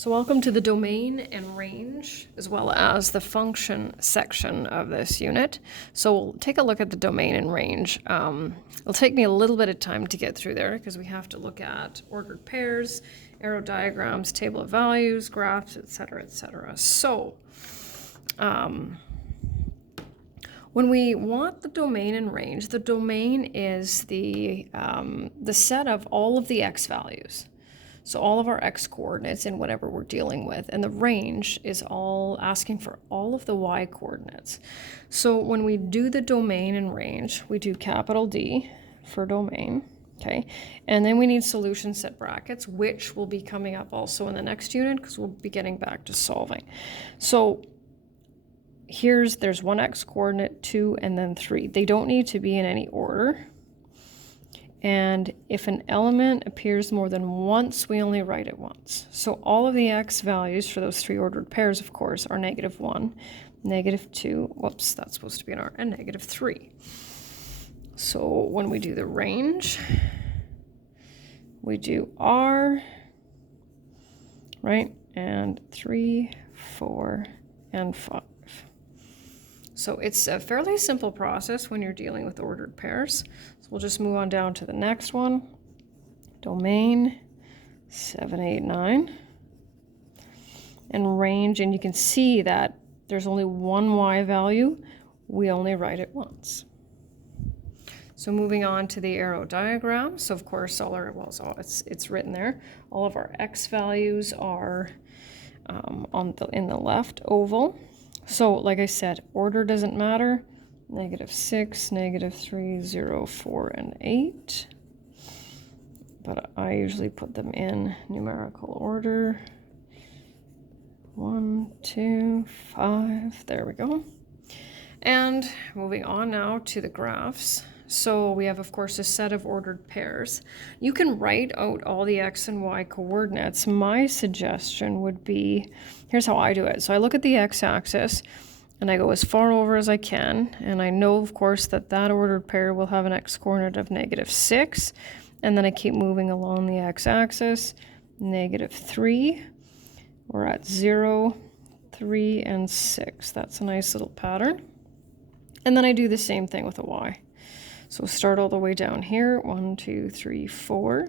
So welcome to the domain and range, as well as the function section of this unit. So we'll take a look at the domain and range. It'll take me a little bit of time to get through there because we have to look at ordered pairs, arrow diagrams, table of values, graphs, etc., etc. So when we want the domain and range, the domain is the set of all of the x values. So all of our x coordinates in whatever we're dealing with, and the range is all asking for all of the y coordinates. So when we do the domain and range, we do capital D for domain, okay? And then we need solution set brackets, which will be coming up also in the next unit because we'll be getting back to solving. So there's one x coordinate, 2, and then 3. They don't need to be in any order. And if an element appears more than once, we only write it once. So all of the x values for those 3 ordered pairs, of course, are -1, -2, whoops, that's supposed to be an R, and -3. So when we do the range, we do R, right, and 3, 4, and 5. So it's a fairly simple process when you're dealing with ordered pairs. So we'll just move on down to the next one. Domain 7, 8, 9. And range, and you can see that there's only one y value. We only write it once. So moving on to the arrow diagram. So of course, it's written there. All of our x values are in the left oval. So, like I said, order doesn't matter. -6, -3, 0, 4, and 8. But I usually put them in numerical order. 1, 2, 5. There we go. And moving on now to the graphs. So we have, of course, a set of ordered pairs. You can write out all the x and y coordinates. My suggestion would be, here's how I do it. So I look at the x-axis and I go as far over as I can. And I know, of course, that ordered pair will have an x-coordinate of -6. And then I keep moving along the x-axis, -3. We're at 0, 3, and 6. That's a nice little pattern. And then I do the same thing with a y. So start all the way down here, 1, 2, 3, 4.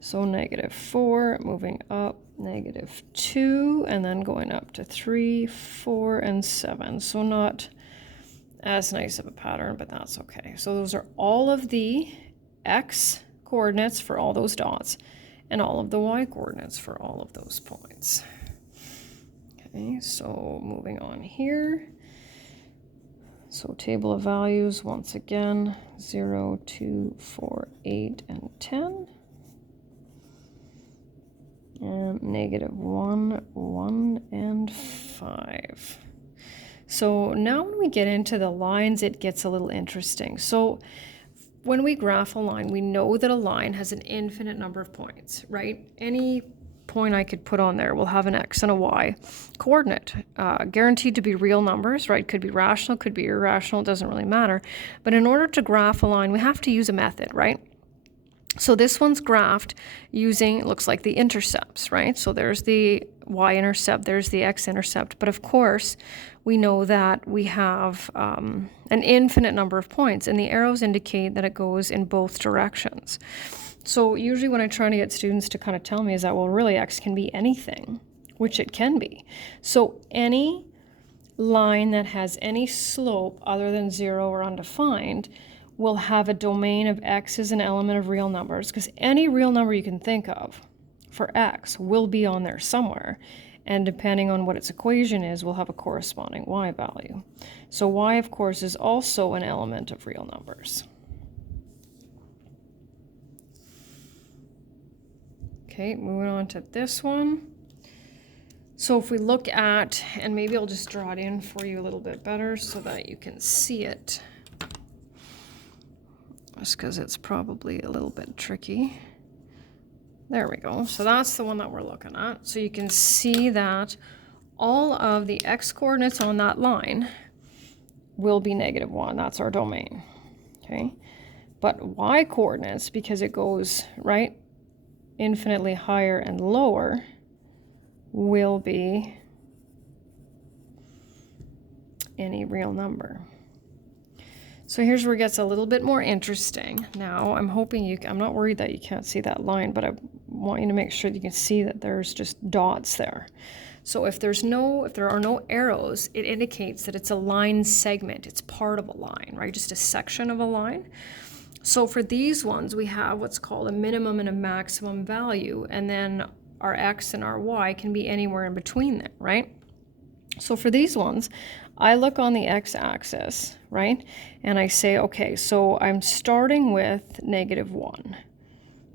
So -4, moving up, -2, and then going up to 3, 4, and 7. So not as nice of a pattern, but that's okay. So those are all of the x coordinates for all those dots, and all of the y coordinates for all of those points. Okay, so moving on here. So table of values, once again, 0, 2, 4, 8, and 10. And -1, 1, and 5. So now when we get into the lines, it gets a little interesting. So when we graph a line, we know that a line has an infinite number of points, right? Any point I could put on there will have an x and a y coordinate, guaranteed to be real numbers, right? Could be rational, could be irrational, it doesn't really matter. But in order to graph a line, we have to use a method, right? So this one's graphed using, it looks like the intercepts, right? So there's the y-intercept, there's the x-intercept. But of course, we know that we have an infinite number of points, and the arrows indicate that it goes in both directions. So usually when I'm trying to get students to kind of tell me is that, well, really x can be anything, which it can be. So any line that has any slope other than 0 or undefined will have a domain of x as an element of real numbers, because any real number you can think of for x will be on there somewhere. And depending on what its equation is, we'll have a corresponding y value. So y, of course, is also an element of real numbers. Okay, moving on to this one. So if we look at, and maybe I'll just draw it in for you a little bit better so that you can see it. Just because it's probably a little bit tricky. There we go. So that's the one that we're looking at. So you can see that all of the x coordinates on that line will be -1. That's our domain. Okay. But y coordinates, because it goes, right, infinitely higher and lower, will be any real number. So here's where it gets a little bit more interesting. Now, I'm hoping I'm not worried that you can't see that line, but I want you to make sure that you can see that there's just dots there. So if there are no arrows, it indicates that it's a line segment. It's part of a line, right? Just a section of a line. So for these ones, we have what's called a minimum and a maximum value, and then our X and our Y can be anywhere in between there, right? So for these ones, I look on the X-axis, right? And I say, okay, so I'm starting with -1.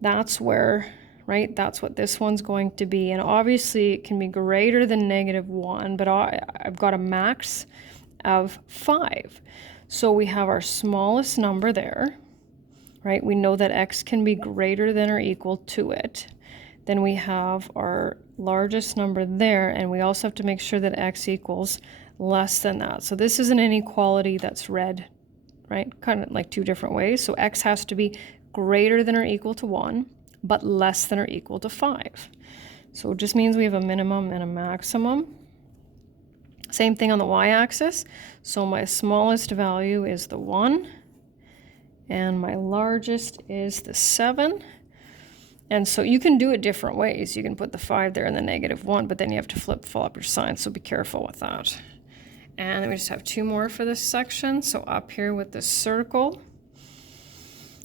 That's where, right? That's what this one's going to be. And obviously it can be greater than -1, but I've got a max of 5. So we have our smallest number there, right? We know that X can be greater than or equal to it. Then we have our largest number there, and we also have to make sure that X equals less than that. So this is an inequality that's read, right? Kind of like two different ways. So X has to be greater than or equal to 1, but less than or equal to 5. So it just means we have a minimum and a maximum. Same thing on the y-axis. So my smallest value is the 1, and my largest is the 7. And so you can do it different ways. You can put the 5 there and the -1, but then you have to flip-flop your signs, so be careful with that. And then we just have 2 more for this section. So up here with the circle.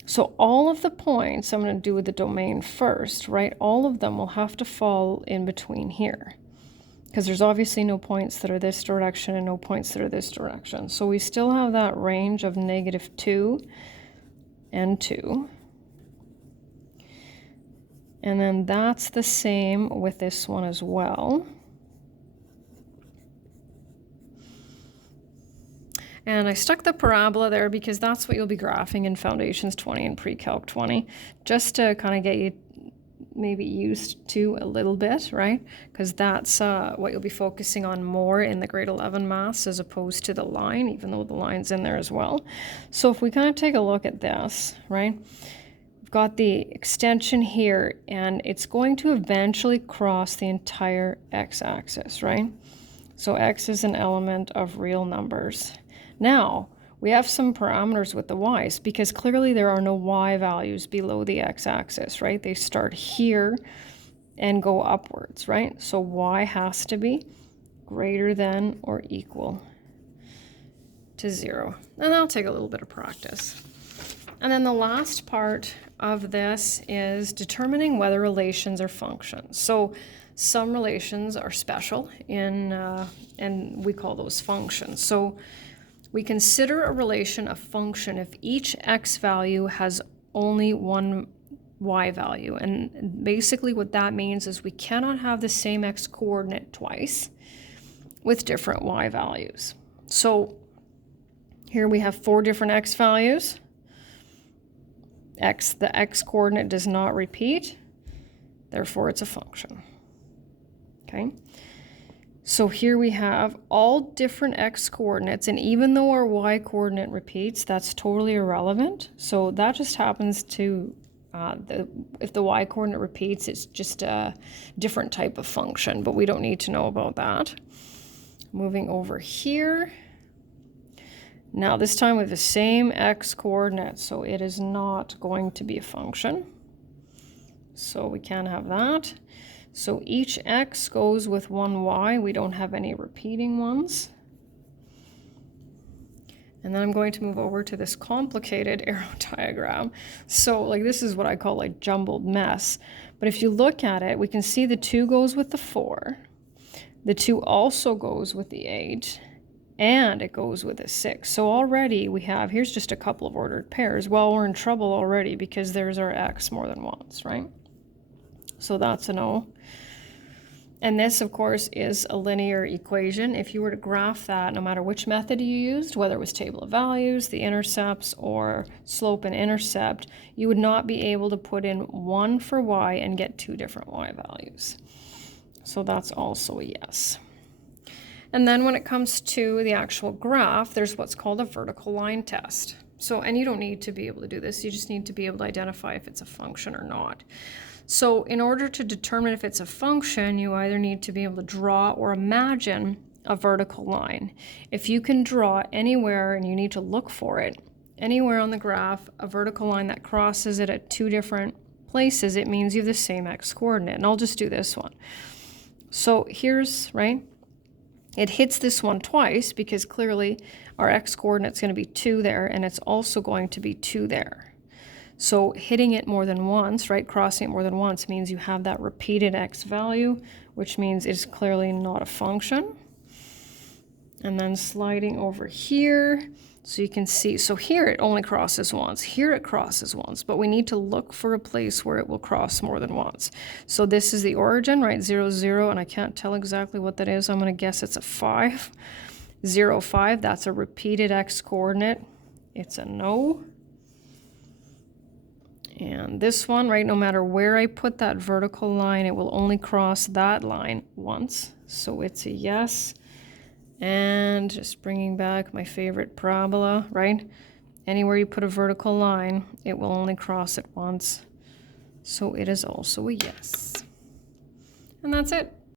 So all of the points I'm going to do with the domain first, right? All of them will have to fall in between here, because there's obviously no points that are this direction and no points that are this direction. So we still have that range of -2 and 2. And then that's the same with this one as well. And I stuck the parabola there because that's what you'll be graphing in Foundations 20 and Pre-Calc 20, just to kind of get you maybe used to a little bit, right? Because that's what you'll be focusing on more in the grade 11 maths as opposed to the line, even though the line's in there as well. So if we kind of take a look at this, right? Got the extension here, and it's going to eventually cross the entire x-axis, right? So x is an element of real numbers. Now, we have some parameters with the y's, because clearly there are no y values below the x-axis, right? They start here and go upwards, right? So y has to be greater than or equal to 0. And that'll take a little bit of practice. And then the last part of this is determining whether relations are functions. So some relations are special and we call those functions. So we consider a relation a function if each x value has only one y value. And basically what that means is we cannot have the same x coordinate twice with different y values. So here we have 4 different x values. The x coordinate does not repeat, therefore it's a function. Okay, so here we have all different x coordinates, and even though our y coordinate repeats, that's totally irrelevant. So that just happens to, if the y coordinate repeats, it's just a different type of function, but we don't need to know about that. Moving over here. Now this time with the same x coordinate, so it is not going to be a function. So we can't have that. So each x goes with one y. We don't have any repeating ones. And then I'm going to move over to this complicated arrow diagram. So like this is what I call like jumbled mess. But if you look at it, we can see the 2 goes with the 4. The 2 also goes with the 8. And it goes with a 6. So already we have, here's just a couple of ordered pairs. Well, we're in trouble already because there's our x more than once, right? So that's a no. And this, of course, is a linear equation. If you were to graph that, no matter which method you used, whether it was table of values, the intercepts, or slope and intercept, you would not be able to put in 1 for y and get 2 different y values. So that's also a yes. And then when it comes to the actual graph, there's what's called a vertical line test. So, and you don't need to be able to do this, you just need to be able to identify if it's a function or not. So in order to determine if it's a function, you either need to be able to draw or imagine a vertical line. If you can draw anywhere, and you need to look for it, anywhere on the graph, a vertical line that crosses it at two different places, it means you have the same x coordinate. And I'll just do this one. So here's, right, it hits this one twice because clearly our x coordinate is going to be 2 there, and it's also going to be 2 there. So hitting it more than once, right, crossing it more than once means you have that repeated x value, which means it's clearly not a function. And then sliding over here, so you can see, so here it only crosses once, here it crosses once, but we need to look for a place where it will cross more than once. So this is the origin, right, 0, 0, and I can't tell exactly what that is. I'm going to guess it's a 5. 0, 5, that's a repeated x coordinate. It's a no. And this one, right, no matter where I put that vertical line, it will only cross that line once. So it's a yes. And just bringing back my favorite parabola, right? Anywhere you put a vertical line, it will only cross it once. So it is also a yes. And that's it.